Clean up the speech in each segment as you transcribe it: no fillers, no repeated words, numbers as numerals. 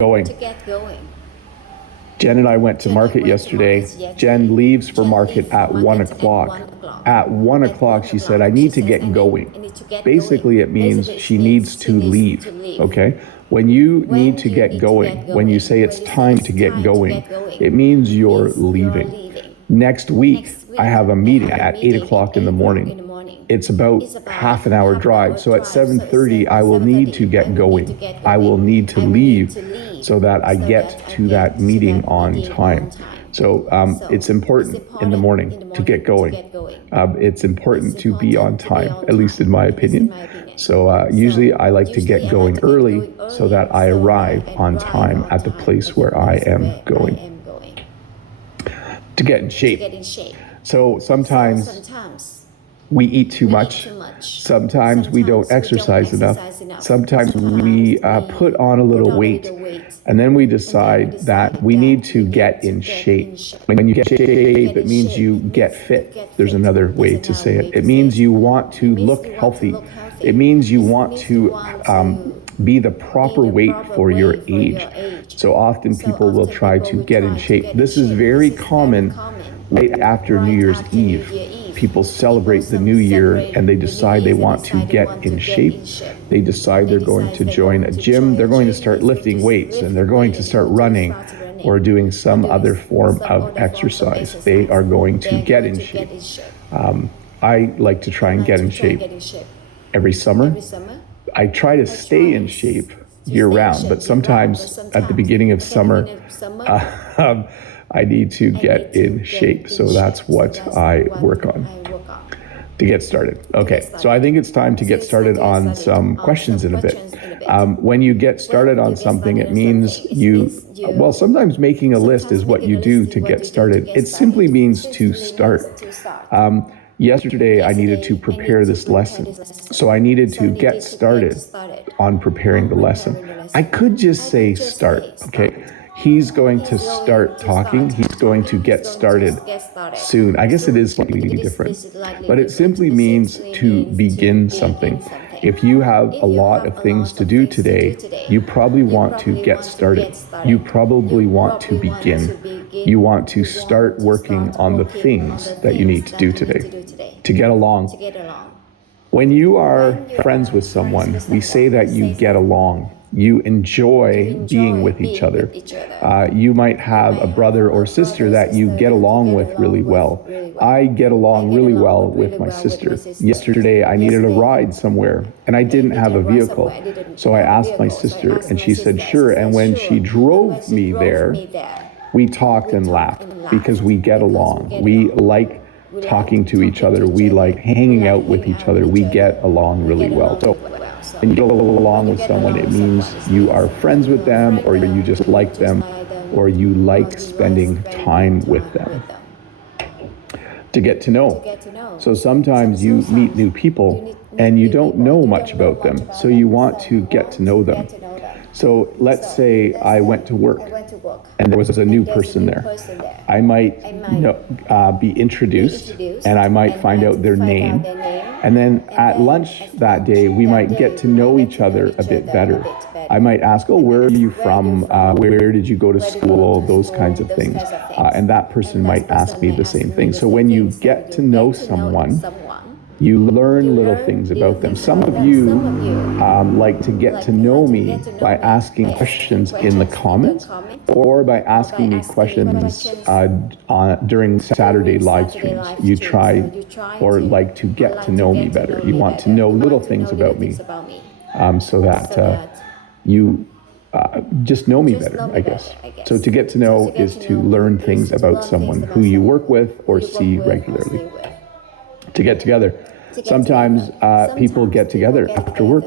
going. Jen and I went to market yesterday. Jen leaves for market at 1 o'clock. At 1 o'clock, she said, I need to get going. Basically, it means she needs to leave, okay? When you need to get going, when you say it's time to get going, it means you're leaving. Next week, I have a meeting at 8 o'clock in the morning. It's about half an hour drive. So at 7:30, I will need to get going. I will need to leave so that I get to that meeting on time. So it's important in the morning to get going. It's important to be on time, at least in my opinion. So usually I like to get going early so that I arrive on time at the place where I am going. To get in shape. So sometimes we eat too much. Sometimes we don't exercise enough. Sometimes we put on a little weight. And then we decide that we need to get in shape. When you get in shape, it means you get fit. There's another way to say it. It means you want to look healthy. It means you want to be the proper weight for your age. So often people will try to get in shape. This is very common right after New Year's Eve. People celebrate the new year and they decide they want to get in shape. They decide they're going to join a gym. They're going to start lifting weights and they're going to start running or doing some other form of exercise. They are going to get in shape. I like to try and get in shape every summer. I try to stay in shape year round, but sometimes at the beginning of summer, I need to get in shape. So that's what I work on to get started. Okay, so I think it's time to get started on some questions in a bit. When you get started on something, it means well, sometimes making a list is what you do to get started. It simply means to start. Yesterday, I needed to prepare this lesson. So I needed to get started on preparing the lesson. I could just say start, okay? He's going to start talking. He's going to get started soon. I guess it is slightly different, but it simply means to begin something. If you have a lot of things to do today, you probably want to get started. You probably want to begin. You want to start working on the things that you need to do today to get along. When you are friends with someone, we say that you get along. You enjoy being with each other. You might have a brother or sister that you get along with really well. I get along really well with my sister. Yesterday, I needed a ride somewhere, and I didn't have a vehicle. So I asked my sister, and she said, sure. And when she drove me there, we talked and laughed because we get along. We like talking to each other. We like hanging out with each other. We get along really well. So when you go along with someone, it means you are friends with them, or you just like them, or you like spending time with them. To get to know. So sometimes you meet new people and you don't know much about them, so you want to get to know them. So let's say I went to work and there was a new person there. I might be introduced and I might find out their name. And then at lunch that day, we might get to know each other a bit better. I might ask, oh, where are you from? Where did you go to school? Those kinds of things. And that person might ask me the same thing. So when you get to know someone, you learn little things about them. Some of you like to get to know me by asking questions in the comments or by asking me questions during Saturday live streams. You try or like to get to know me better. You want to know little things about me so that you just know me better, I guess. So to get to know is to learn things about someone who you work with or see regularly. To get together. Sometimes people get together after work.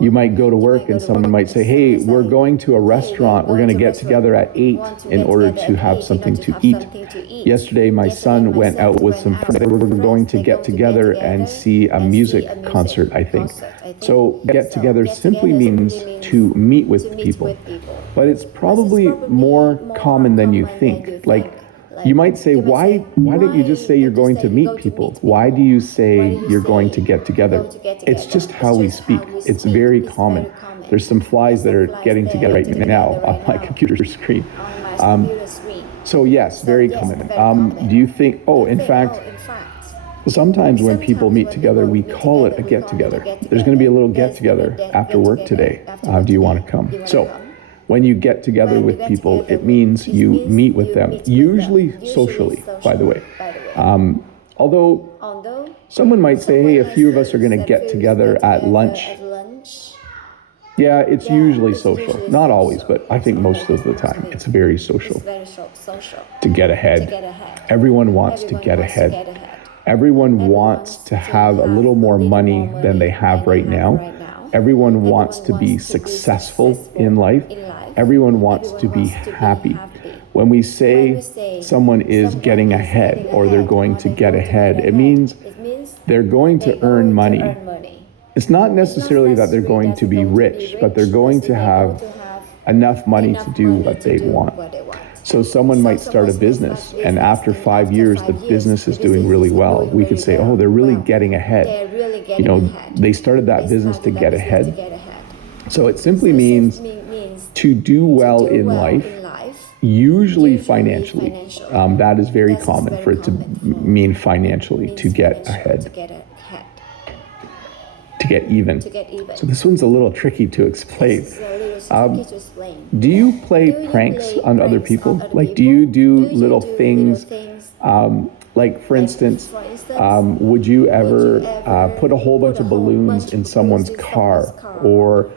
You might go to work and someone might say, hey, we're going to a restaurant. We're going to get together at 8 in order to have something to eat. Yesterday, my son went out with some friends. They were going to get together and see a music concert, I think. So get together simply means to meet with people. But it's probably more common than you think. Like, you might say, why don't you just say you're going to meet people? Why do you say you're going to get together? It's just how we speak. It's very common. There's some flies that are getting together right now on my computer screen. So yes, very common. Do you think, in fact, sometimes when people meet together, we call it a get-together. There's going to be a little get-together after work today. Do you want to come? So when you get together with people, it means you meet with them, usually socially, by the way. Although someone might say, hey, a few of us are going to get together at lunch. Yeah, it's usually social. Not always, but I think most of the time it's very social. To get ahead. Everyone wants to get ahead. Everyone wants to have a little more money than they have right now. Everyone wants to be successful in life. Everyone wants to be happy. When we say someone is getting ahead or they're going to get ahead, it means they're going to earn money. It's not necessarily that they're going to be rich, but they're going to have enough money to do what they want. So someone might start a business, and after 5 years, the business is doing really well. We could say, oh, they're really getting ahead. You know, they started that business to get ahead. So it simply means to do well in life, usually financially. That is very common for it to mean financially, to get ahead. To get even. So this one's a little tricky to explain. Do you play pranks on other people? Like, do you do little things? Like, for instance, would you ever put a whole bunch of balloons in someone's car? Or,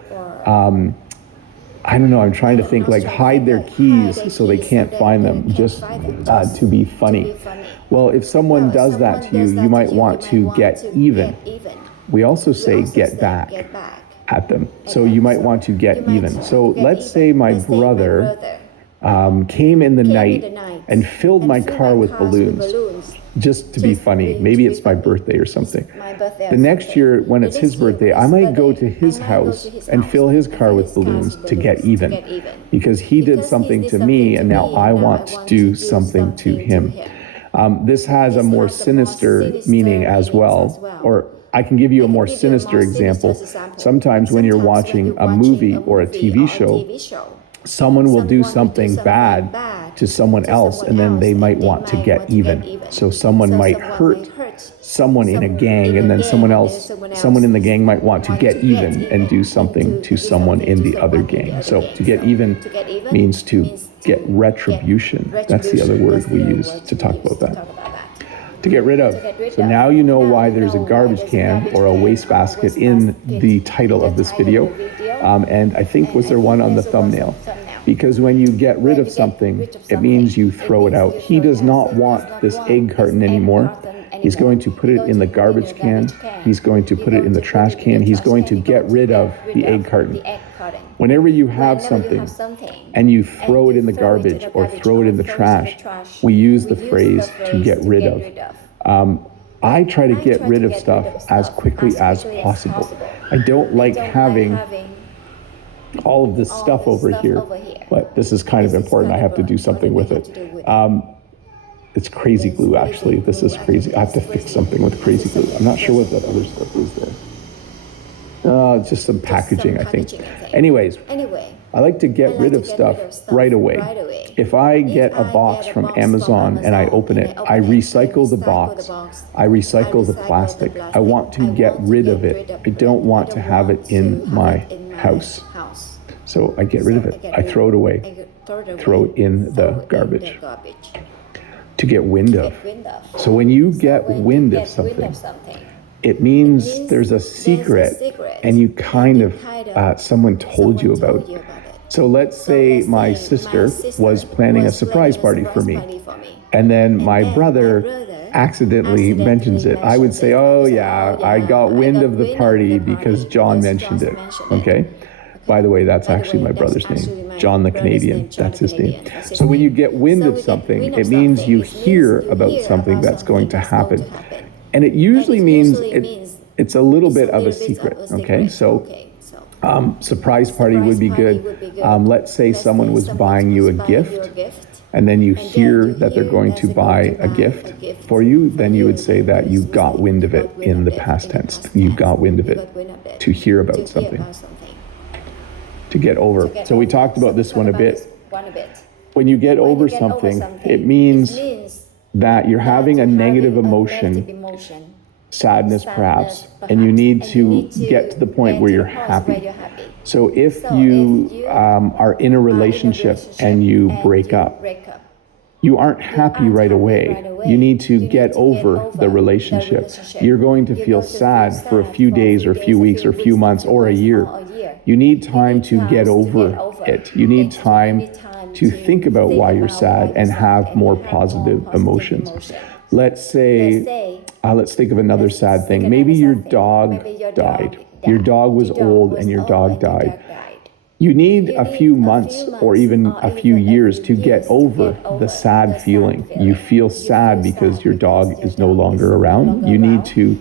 I don't know, I'm trying to think, like hide their keys so they can't find them, just to be funny. Well, if someone does that to you, you might want to get even. We also say get back at them. So you might want to get even. So let's say my brother came in the night and filled my car with balloons, just to be funny. Maybe it's my birthday or something. The next year, when it's his birthday, I might go to his house and fill his car with balloons to get even, because he did something to me and now I want to do something to him. This has a more sinister meaning as well, or I can give you a more sinister example. Sometimes when you're watching a movie or a TV show, someone will do something bad to someone else and then they might want to get even. So someone might hurt someone in a gang, and then someone in the gang might want to get even and do something to someone in the other gang. So to get even means to get retribution. That's the other word we use to talk about that. To get rid of. So now you know why there's a garbage can or a wastebasket in the title of this video. And I think, was there one on the thumbnail? Because when you get rid of something, it means you throw it out. He does not want this egg carton anymore. He's going to put it in the garbage can. He's going to put it in the trash can. He's going to get rid of the egg carton. Whenever you have something and you throw it in the garbage or throw it in the trash, we use the phrase to get rid of. I try to get rid of stuff as quickly as possible. I don't like having all of this stuff over here, but this is kind of important. I have to do something with it. It's crazy glue, actually. This is crazy. I have to fix something with crazy glue. I'm not sure what that other stuff is there. It's just some packaging, I think. Anyways, I like to get rid of stuff right away. If I get a box from Amazon and I open it, I recycle the box. I recycle the plastic. I want to get rid of it. I don't want to have it in my house. So I get rid of it. I throw it away. Throw it in the garbage. To get wind of. So when you get wind of something, it means there's a secret and you kind of, someone told you about it. So let's say my sister was planning a surprise party for me, and then my brother accidentally mentions it. I would say, oh yeah, I got wind of the party because John mentioned it, okay? By the way, that's actually my brother's name, John the Canadian, that's his name. So when you get wind of something, it means you hear about something that's going to happen. And it usually means it's a little bit of a secret, okay? So surprise party would be good. Let's say someone was buying you a gift, and then you hear that they're going to buy a gift for you, then you would say that you got wind of it in the past tense. You got wind of it, to hear about something. to get over. So we talked about this one a bit. When you get over something, it means that you're having a negative emotion, sadness perhaps, and you need to get to the point where you're happy. So if you are in a relationship and you break up, you aren't happy right away. You need to get over the relationship. You're going to feel sad for a few days or a few weeks or a few months or a year. You need time to get over it. You need time to think about why you're sad and have more positive emotions. Let's say, let's think of another sad thing. Maybe your dog died. Your dog was old and your dog died. You need a few months or even a few years to get over the sad feeling. You feel sad because your dog is no longer around. You need to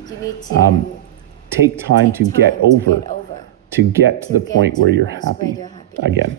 take time to get over, to get to the point where you're happy again.